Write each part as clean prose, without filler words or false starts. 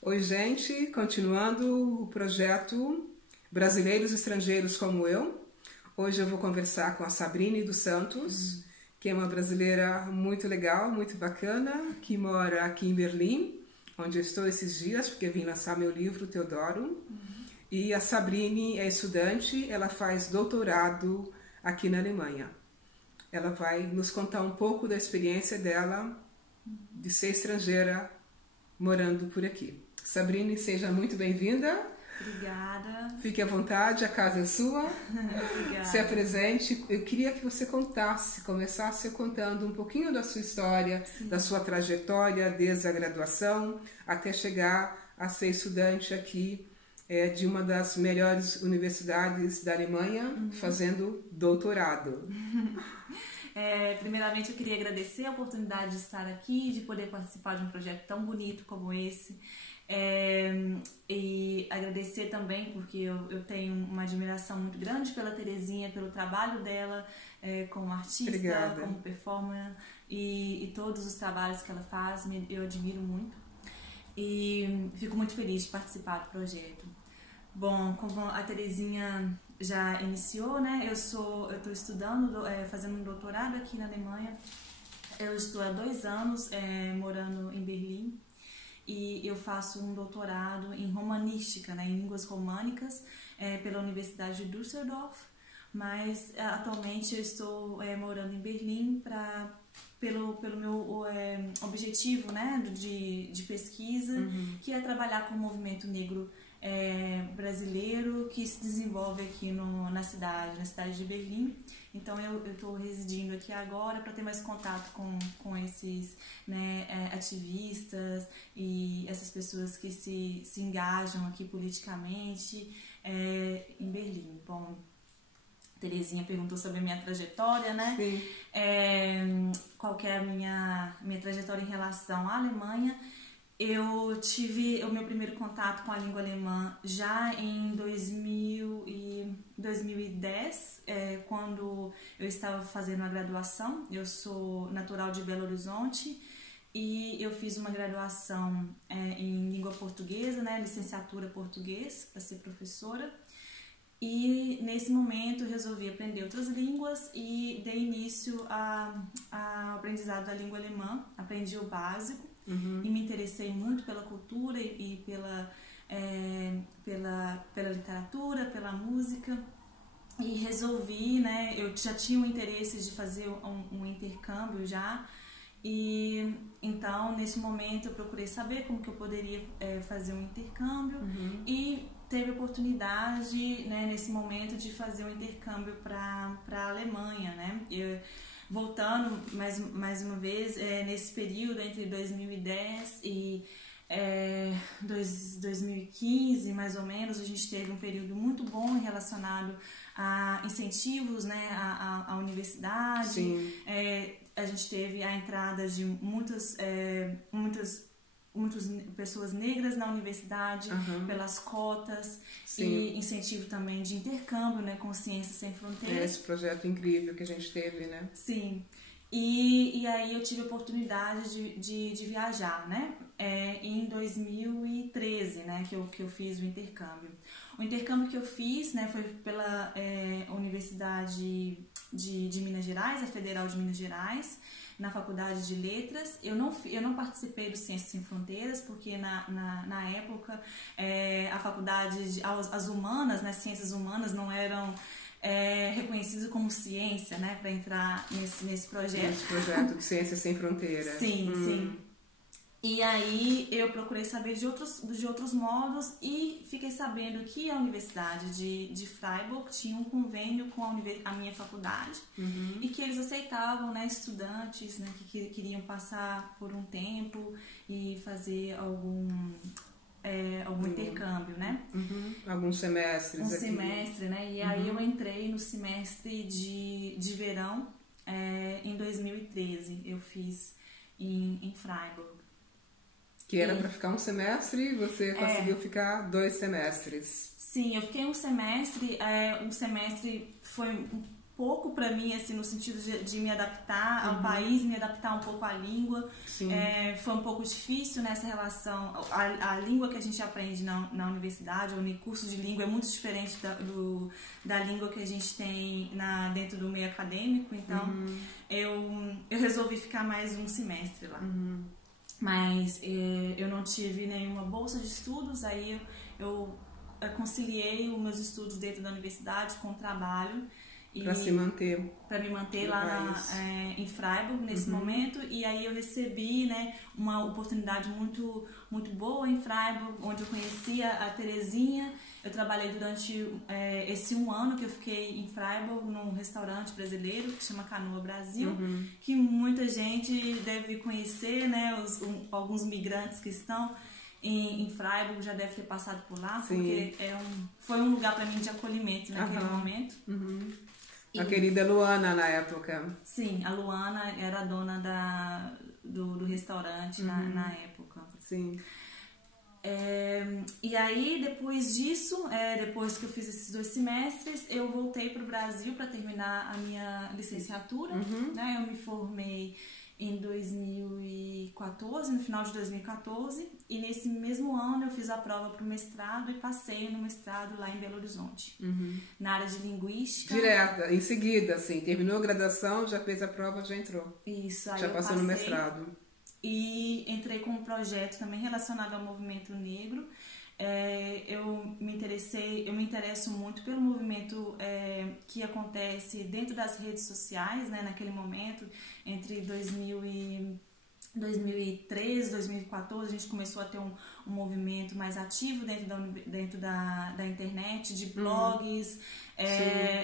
Oi, gente, continuando o projeto Brasileiros Estrangeiros como Eu. Hoje eu vou conversar com a Sabrine dos Santos, que é uma brasileira muito legal, muito bacana, que mora aqui em Berlim, onde eu estou esses dias, porque vim lançar meu livro, Teodoro. E a Sabrine é estudante, ela faz doutorado aqui na Alemanha. Ela vai nos contar um pouco da experiência dela de ser estrangeira morando por aqui. Sabrine, seja muito bem-vinda. Obrigada. Fique à vontade, a casa é sua. Obrigada. Se apresente. Eu queria que você começasse contando um pouquinho da sua história, da sua trajetória desde a graduação até chegar a ser estudante aqui de uma das melhores universidades da Alemanha, fazendo doutorado. Primeiramente, eu queria agradecer a oportunidade de estar aqui, de poder participar de um projeto tão bonito como esse. E agradecer também porque eu tenho uma admiração muito grande pela Terezinha, pelo trabalho dela como artista, Obrigada. como performer e todos os trabalhos que ela faz, eu admiro muito e fico muito feliz de participar do projeto. Bom, como a Terezinha já iniciou, né? Eu estou estudando, fazendo um doutorado aqui na Alemanha. Eu estou há 2 anos morando em Berlim e eu faço um doutorado em romanística, né? Em línguas românicas, pela Universidade de Düsseldorf. Mas atualmente eu estou morando em Berlim pelo meu objetivo, né? de pesquisa, que é trabalhar com o movimento negro brasileiro que se desenvolve aqui na cidade de Berlim. Então eu estou residindo aqui agora para ter mais contato com esses, né, ativistas e essas pessoas que se engajam aqui politicamente em Berlim. Bom, Terezinha perguntou sobre a minha trajetória, né? Sim. Qual que é a minha trajetória em relação à Alemanha. Eu tive o meu primeiro contato com a língua alemã já em 2010, quando eu estava fazendo a graduação. Eu sou natural de Belo Horizonte e eu fiz uma graduação em língua portuguesa, né, licenciatura português, para ser professora. E nesse momento eu resolvi aprender outras línguas e dei início ao aprendizado da língua alemã. Aprendi o básico. E me interessei muito pela cultura e pela literatura, pela música, e resolvi, né, eu já tinha o interesse de fazer um intercâmbio já, e então nesse momento eu procurei saber como que eu poderia fazer um intercâmbio e teve a oportunidade, né, nesse momento de fazer um intercâmbio para a Alemanha, né? Voltando mais uma vez, nesse período entre 2010 e 2015, mais ou menos, a gente teve um período muito bom relacionado a incentivos, né, à universidade. Sim. A gente teve a entrada de muitas pessoas negras na universidade, pelas cotas. Sim. E incentivo também de intercâmbio, né, com Ciências Sem Fronteiras. Esse projeto incrível que a gente teve, né? Sim. E aí eu tive a oportunidade de viajar, né? Em 2013, né, que eu fiz o intercâmbio. O intercâmbio que eu fiz, né, foi pela Universidade de Minas Gerais, a Federal de Minas Gerais, na Faculdade de Letras. Eu não participei do Ciências Sem Fronteiras, porque na época a faculdade, as humanas, né, ciências humanas não eram reconhecidas como ciência, né, para entrar nesse projeto. Esse projeto de Ciências Sem Fronteiras. Sim, sim. E aí eu procurei saber de outros modos e fiquei sabendo que a Universidade de Freiburg tinha um convênio com a minha faculdade e que eles aceitavam, né, estudantes, né, que queriam passar por um tempo e fazer algum intercâmbio, né? Alguns semestres. Um semestre, né? E aí eu entrei no semestre de verão em 2013. Eu fiz em Freiburg. Que era para ficar um semestre e você conseguiu ficar 2 semestres. Sim, eu fiquei um semestre foi pouco para mim, assim, no sentido de me adaptar ao país, me adaptar um pouco à língua. Foi um pouco difícil nessa relação. A língua que a gente aprende na universidade ou no curso de língua é muito diferente da língua que a gente tem dentro do meio acadêmico. Então, eu resolvi ficar mais um semestre lá. Mas eu não tive nenhuma bolsa de estudos, aí eu conciliei os meus estudos dentro da universidade com o trabalho. Para se manter. Para me manter lá em Freiburg nesse momento. E aí eu recebi, né, uma oportunidade muito, muito boa em Freiburg, onde eu conheci a Terezinha. Eu trabalhei durante esse 1 ano que eu fiquei em Freiburg, num restaurante brasileiro que chama Canoa Brasil, que muita gente deve conhecer, né, alguns migrantes que estão em Freiburg já deve ter passado por lá, porque foi um lugar para mim de acolhimento naquele momento. A querida Luana na época. Sim, a Luana era a dona do restaurante na época. Sim. E aí, depois disso, depois que eu fiz esses 2 semestres, eu voltei para o Brasil para terminar a minha licenciatura. Né? Eu me formei em 2014, no final de 2014, e nesse mesmo ano eu fiz a prova para o mestrado e passei no mestrado lá em Belo Horizonte, na área de linguística. Direta, em seguida, assim, terminou a graduação, já fez a prova, já entrou. Isso, aí já passou no mestrado. E entrei com um projeto também relacionado ao movimento negro. Eu me interesso muito pelo movimento que acontece dentro das redes sociais, né, naquele momento, entre 2013, 2014, a gente começou a ter um movimento mais ativo dentro da internet, de blogs,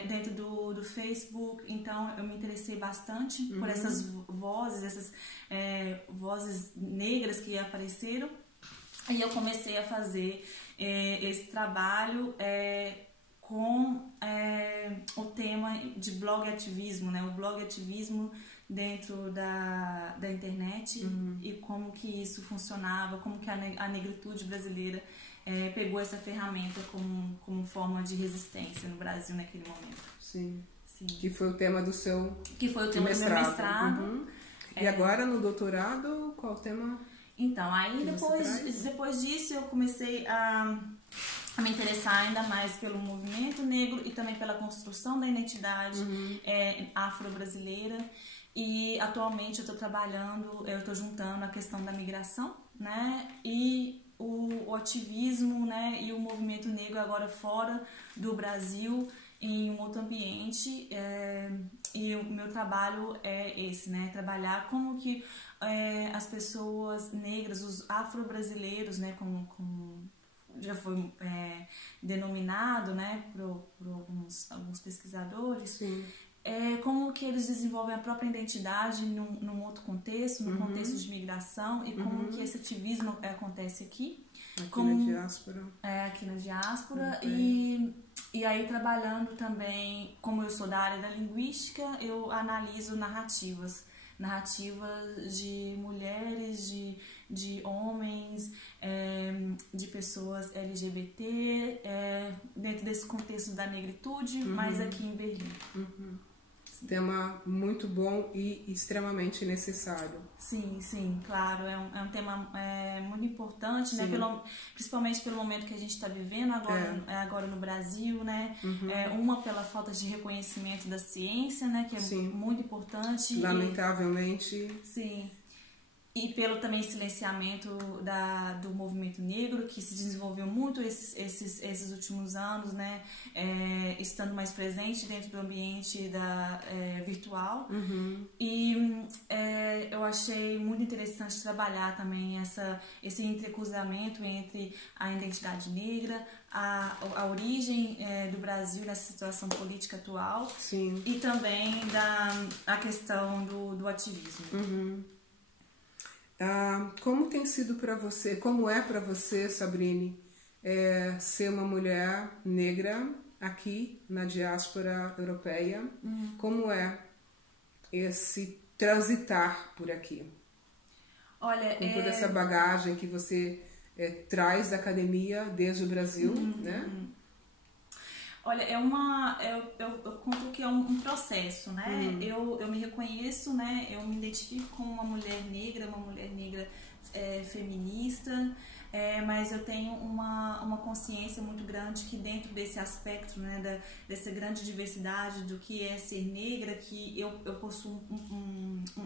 dentro do Facebook. Então eu me interessei bastante por essas vozes, vozes negras que apareceram. E eu comecei a fazer esse trabalho com o tema de blog ativismo, né? O blog ativismo dentro da internet e como que isso funcionava, como que a negritude brasileira pegou essa ferramenta como forma de resistência no Brasil naquele momento. Sim. Que foi o tema do seu mestrado. Meu mestrado. E agora no doutorado, qual o tema? Então, aí depois disso eu comecei a me interessar ainda mais pelo movimento negro e também pela construção da identidade afro-brasileira. E atualmente eu estou juntando a questão da migração, né, e o ativismo, né, e o movimento negro agora fora do Brasil, em um outro ambiente. E o meu trabalho é esse, né, trabalhar como que as pessoas negras, os afro-brasileiros, né, como já foi denominado, né, por alguns pesquisadores, como que eles desenvolvem a própria identidade num outro contexto, no contexto de migração, e como que esse ativismo acontece aqui. Na diáspora. Aqui na diáspora. E aí, trabalhando também, como eu sou da área da linguística, eu analiso narrativas de mulheres, de homens, de pessoas LGBT, dentro desse contexto da negritude, mas aqui em Berlim. Tema muito bom e extremamente necessário. Sim, claro. É um tema muito importante, né? Principalmente pelo momento que a gente está vivendo agora no Brasil, né? Uma pela falta de reconhecimento da ciência, né? Que é muito importante. Lamentavelmente. Sim. E pelo também silenciamento do movimento negro, que se desenvolveu muito esses últimos anos, né? Estando mais presente dentro do ambiente virtual. E eu achei muito interessante trabalhar também esse entrecruzamento entre a identidade negra, a origem do Brasil nessa situação política atual. Sim. E também a questão do ativismo. Como tem sido para você, como é para você, Sabrine, ser uma mulher negra aqui na diáspora europeia? Como é esse transitar por aqui? Olha, com toda essa bagagem que você traz da academia desde o Brasil, né? Olha, eu conto que é um processo, né? Eu me reconheço, né? Eu me identifico como uma mulher negra feminista, mas eu tenho uma consciência muito grande que dentro desse aspecto, né, dessa grande diversidade do que é ser negra, que eu possuo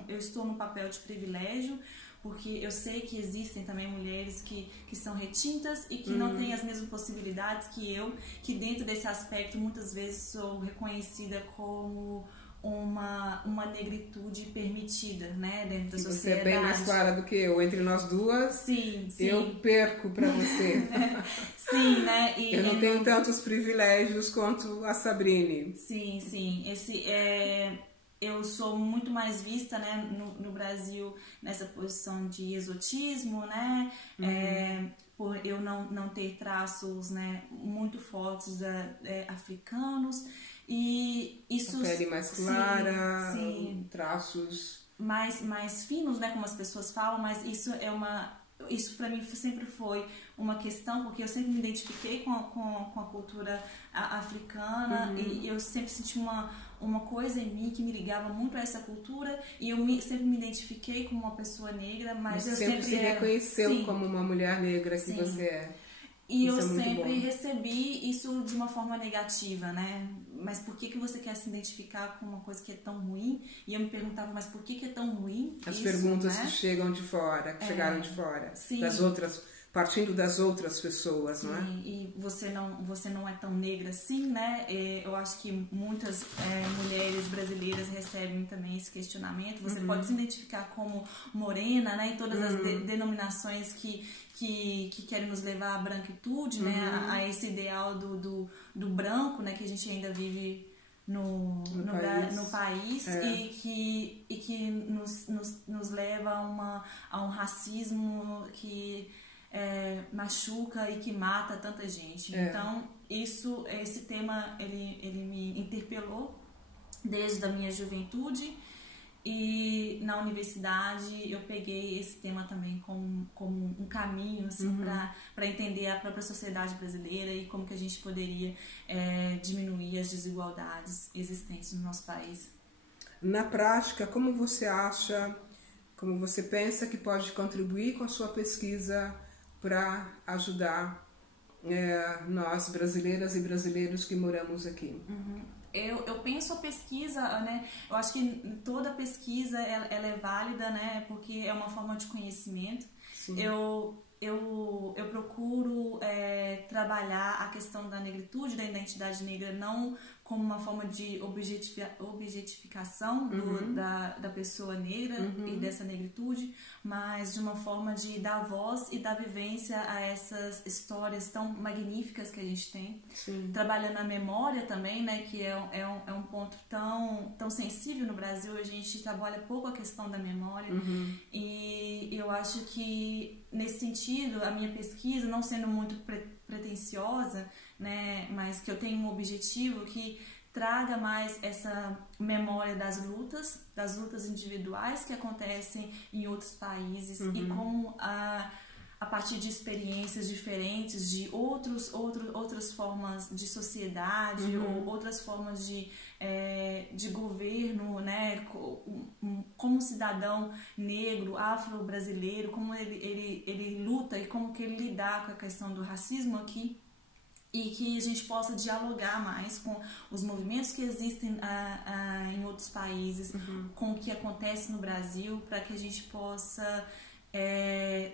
eu estou num papel de privilégio, porque eu sei que existem também mulheres que são retintas e que não têm as mesmas possibilidades que eu, que dentro desse aspecto muitas vezes sou reconhecida como uma negritude permitida, né, dentro da sociedade. Você é bem mais clara do que eu. Entre nós duas, sim. Eu perco para você. Sim, né? Eu não tenho tantos privilégios quanto a Sabrine. Sim. Eu sou muito mais vista, né, no Brasil nessa posição de exotismo, né? Por eu não ter traços, né, muito fortes africanos. E isso, a pele mais clara, sim, traços mais finos, né, como as pessoas falam, mas isso para mim sempre foi uma questão, porque eu sempre me identifiquei com a cultura africana e eu sempre senti uma coisa em mim que me ligava muito a essa cultura e eu sempre me identifiquei como uma pessoa negra, mas você eu sempre se reconheceu sim, como uma mulher negra que você é. E isso eu sempre bom. recebi isso de uma forma negativa, né? Mas por que você quer se identificar com uma coisa que é tão ruim? E eu me perguntava, mas por que é tão ruim? As isso, perguntas, né? que chegam de fora, que chegaram de fora, sim. das outras, partindo das outras pessoas, sim, não é? E você não é tão negra assim, né? Eu acho que muitas mulheres brasileiras recebem também esse questionamento. Você pode se identificar como morena, né? Em todas as denominações que querem nos levar à branquitude, né? A esse ideal do branco, né? Que a gente ainda vive no país e que nos leva a um racismo que machuca e que mata tanta gente. Então, esse tema ele me interpelou desde a minha juventude. E na universidade eu peguei esse tema também como um caminho assim, para entender a própria sociedade brasileira e como que a gente poderia diminuir as desigualdades existentes no nosso país. Na prática, como você pensa que pode contribuir com a sua pesquisa para ajudar nós brasileiras e brasileiros que moramos aqui? Eu penso a pesquisa, né? Eu acho que toda pesquisa ela é válida, né? Porque é uma forma de conhecimento. Sim. Eu procuro trabalhar a questão da negritude, da identidade negra, não como uma forma de objetificação da pessoa negra e dessa negritude, mas de uma forma de dar voz e dar vivência a essas histórias tão magníficas que a gente tem. Sim. Trabalhando a memória também, né, que é um ponto tão sensível no Brasil. A gente trabalha pouco a questão da memória e eu acho que nesse sentido a minha pesquisa, não sendo muito pretensiosa, né, mas que eu tenho um objetivo que traga mais essa memória das lutas individuais que acontecem em outros países e como a partir de experiências diferentes de outras formas de sociedade ou outras formas de governo, né, como cidadão negro, afro-brasileiro, como ele luta e como que ele lidar com a questão do racismo aqui. E que a gente possa dialogar mais com os movimentos que existem em outros países, com o que acontece no Brasil, para que a gente possa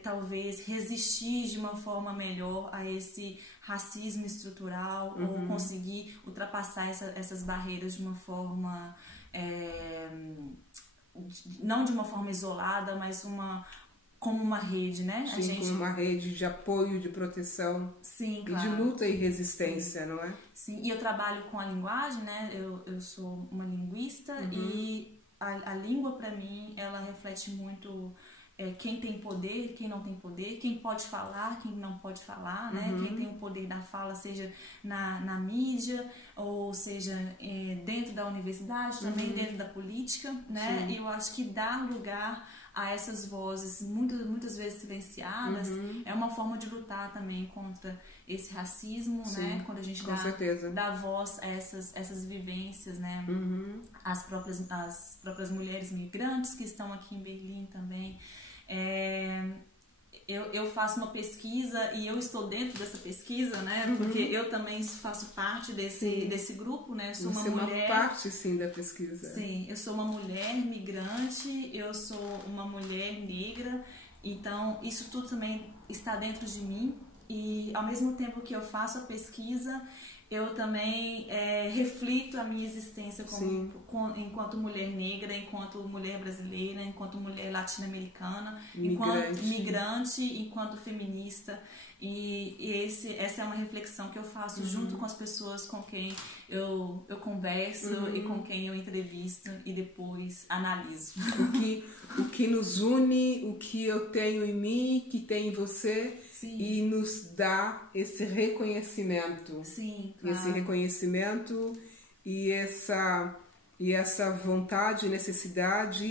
talvez resistir de uma forma melhor a esse racismo estrutural ou conseguir ultrapassar essas barreiras de uma forma não de uma forma isolada, mas como uma rede, né? Sim, como uma rede de apoio, de proteção. Sim, e claro. de luta e resistência, não é? Sim, e eu trabalho com a linguagem, né? Eu sou uma linguista e a língua, para mim, ela reflete muito quem tem poder, quem não tem poder, quem pode falar, quem não pode falar, né? Quem tem o poder da fala, seja na mídia, ou seja dentro da universidade, também dentro da política, né? E eu acho que dar lugar a essas vozes muitas vezes silenciadas, é uma forma de lutar também contra esse racismo, Sim, né? Quando a gente dá voz a essas vivências, né? As próprias mulheres migrantes que estão aqui em Berlim também. Eu faço uma pesquisa e eu estou dentro dessa pesquisa, né? Porque eu também faço parte desse grupo, né? Eu sou Você uma mulher. É uma parte, sim, da pesquisa. Sim, eu sou uma mulher migrante, eu sou uma mulher negra, então isso tudo também está dentro de mim. E ao mesmo tempo que eu faço a pesquisa, eu também reflito a minha existência enquanto mulher negra, enquanto mulher brasileira, enquanto mulher latino-americana, enquanto migrante, enquanto feminista. E essa é uma reflexão que eu faço junto com as pessoas com quem eu converso e com quem eu entrevisto e depois analiso. O que nos une, o que eu tenho em mim, que tem em você. Sim. E nos dá esse reconhecimento. Sim, claro. Esse reconhecimento e essa vontade, necessidade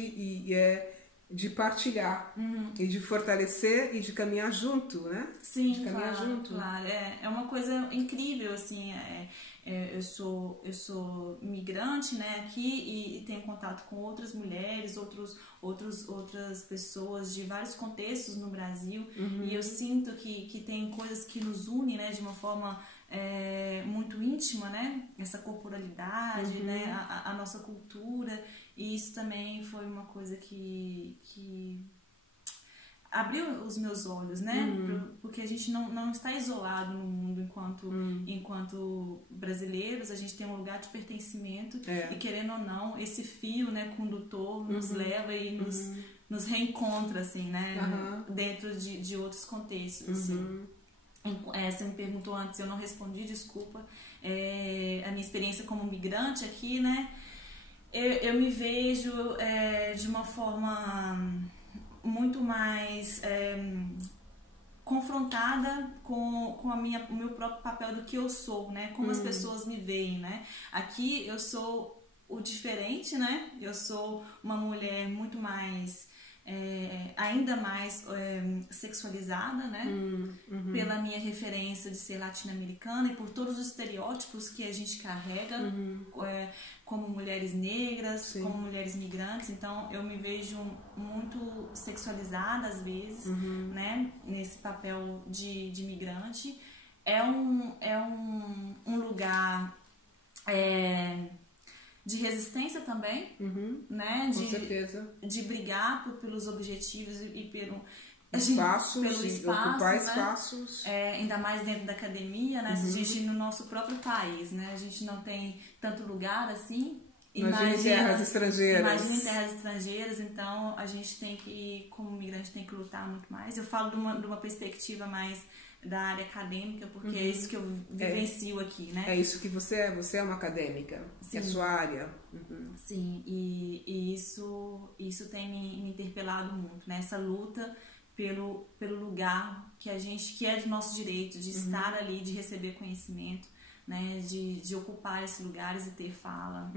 de partilhar e de fortalecer e de caminhar junto, né? Sim, de caminhar junto. Claro. É uma coisa incrível, assim. Eu sou migrante, né, aqui e tenho contato com outras mulheres, outras pessoas de vários contextos no Brasil, e eu sinto que tem coisas que nos unem, né, de uma forma muito íntima, né, essa corporalidade, né, a nossa cultura, e isso também foi uma coisa que abriu os meus olhos, né? Porque a gente não está isolado no mundo enquanto brasileiros, a gente tem um lugar de pertencimento e, querendo ou não, esse fio, né, condutor nos leva e nos reencontra, assim, né? Dentro de outros contextos, assim. Você me perguntou antes, eu não respondi, desculpa. A minha experiência como migrante aqui, né? Eu me vejo de uma forma muito mais confrontada com o meu próprio papel do que eu sou, né? Como as pessoas me veem, né? Aqui eu sou o diferente, né? Eu sou uma mulher muito mais ainda mais sexualizada, né? Pela minha referência de ser latino-americana e por todos os estereótipos que a gente carrega como mulheres negras, como mulheres migrantes. Então eu me vejo muito sexualizada às vezes, né? Nesse papel de migrante. É um lugar de resistência também, né? Com certeza. De brigar pelos objetivos e pelo espaço, ocupar né? espaços. Ainda mais dentro da academia, né? Se a gente no nosso próprio país, né? A gente não tem tanto lugar assim. Imagina em terras estrangeiras. Imagina em terras estrangeiras, então a gente tem que, como migrante, tem que lutar muito mais. Eu falo de uma perspectiva mais da área acadêmica, porque é isso que eu vivencio aqui, né? É isso que você é uma acadêmica, é a sua área. Sim, e isso tem me interpelado muito, né? Essa luta pelo lugar que é do nosso direito, de estar ali, de receber conhecimento, né? De ocupar esses lugares e ter fala,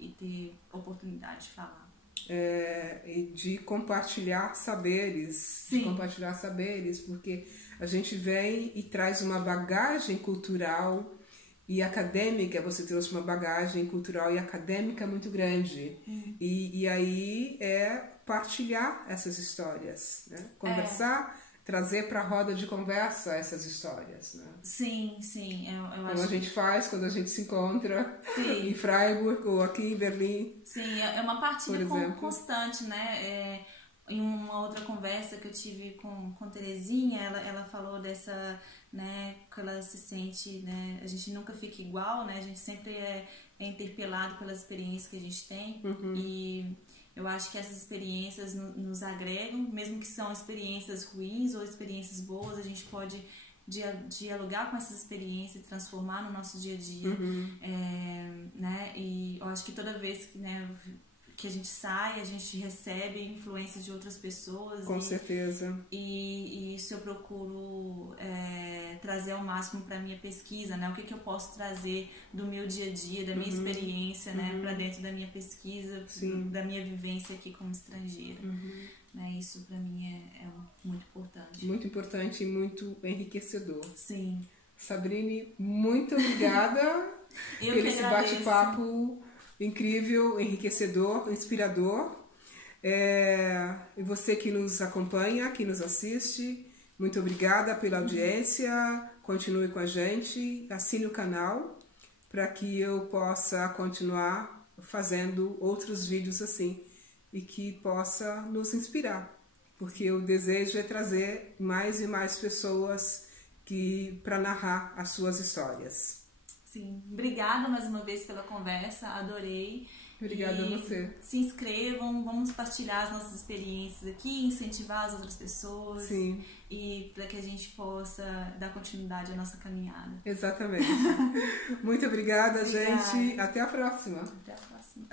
e ter oportunidade de falar. E de compartilhar saberes, porque a gente vem e traz uma bagagem cultural e acadêmica. Você trouxe uma bagagem cultural e acadêmica muito grande, e aí partilhar essas histórias, né? Conversar, trazer para a roda de conversa essas histórias, né? Sim, eu acho a gente faz quando a gente se encontra em Freiburg ou aqui em Berlim. Sim, é uma partilha constante, né? Em uma outra conversa que eu tive com Terezinha, ela falou dessa, né, que ela se sente, né, a gente nunca fica igual, né? A gente sempre é interpelado pelas experiências que a gente tem, e eu acho que essas experiências nos agregam, mesmo que são experiências ruins ou experiências boas, a gente pode dialogar com essas experiências e transformar no nosso dia a dia, né? E eu acho que toda vez que, né, que a gente sai, a gente recebe influências de outras pessoas. Com certeza. E isso eu procuro trazer ao máximo para minha pesquisa, né? O que eu posso trazer do meu dia a dia, da minha experiência, né? Para dentro da minha pesquisa, da minha vivência aqui como estrangeira. Né? Isso para mim é muito importante. Muito importante e muito enriquecedor. Sim. Sabrine, muito obrigada por esse bate-papo incrível, enriquecedor, inspirador. E você que nos acompanha, que nos assiste, muito obrigada pela audiência. Continue com a gente, assine o canal para que eu possa continuar fazendo outros vídeos assim e que possa nos inspirar, porque o desejo é trazer mais e mais pessoas para narrar as suas histórias. Sim, obrigada mais uma vez pela conversa, adorei. Obrigada a você. Se inscrevam, vamos partilhar as nossas experiências aqui, incentivar as outras pessoas. Sim. E para que a gente possa dar continuidade à nossa caminhada. Exatamente. Muito obrigada, gente. Até a próxima. Até a próxima.